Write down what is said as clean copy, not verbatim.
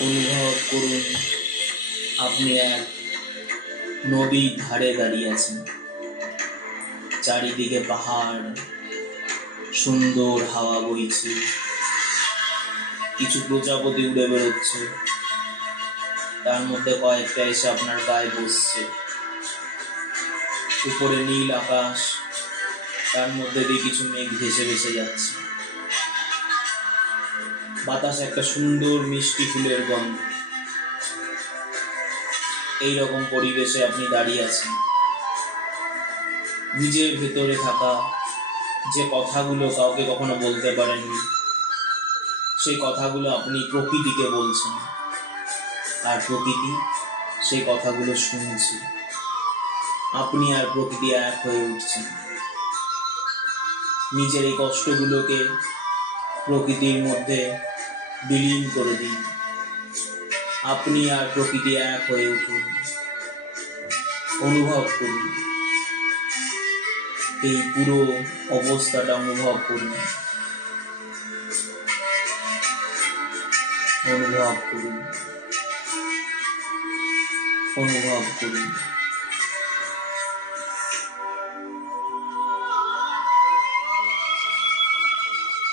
অনুভব করুন আপনি এক নদীর ধারে দাঁড়িয়ে আছেন। চারিদিকে পাহাড়, সুন্দর হাওয়া বইছে, কিছু প্রজাপতি উড়ে বেরোচ্ছে, তার মধ্যে কয়েকটা এসে আপনার গায়ে বসছে। উপরে নীল আকাশ, তার মধ্যে দিয়ে কিছু মেঘ ভেসে ভেসে যাচ্ছে। বাতাসে একটা সুন্দর মিষ্টি ফুলের গন্ধ। এইরকম পরিবেশে আপনি দাঁড়িয়ে আছেন। নিজের ভেতরে থাকা যে কথাগুলো কাউকে কখনো বলতে পারেননি, সেই কথাগুলো আপনি প্রকৃতিকে বলছেন, আর প্রকৃতি সেই কথাগুলো শুনছে। আপনি আর প্রকৃতি এক হয়ে উঠছেন। নিজের এই কষ্টগুলোকে প্রকৃতির মধ্যে বিলীন করে দিন। আপনি আর প্রকৃতি এক হয়ে উঠুন। অনুভব করুন, এই পুরো অবস্থাটা অনুভব করুন। অনুভব করুন, অনুভব করুন।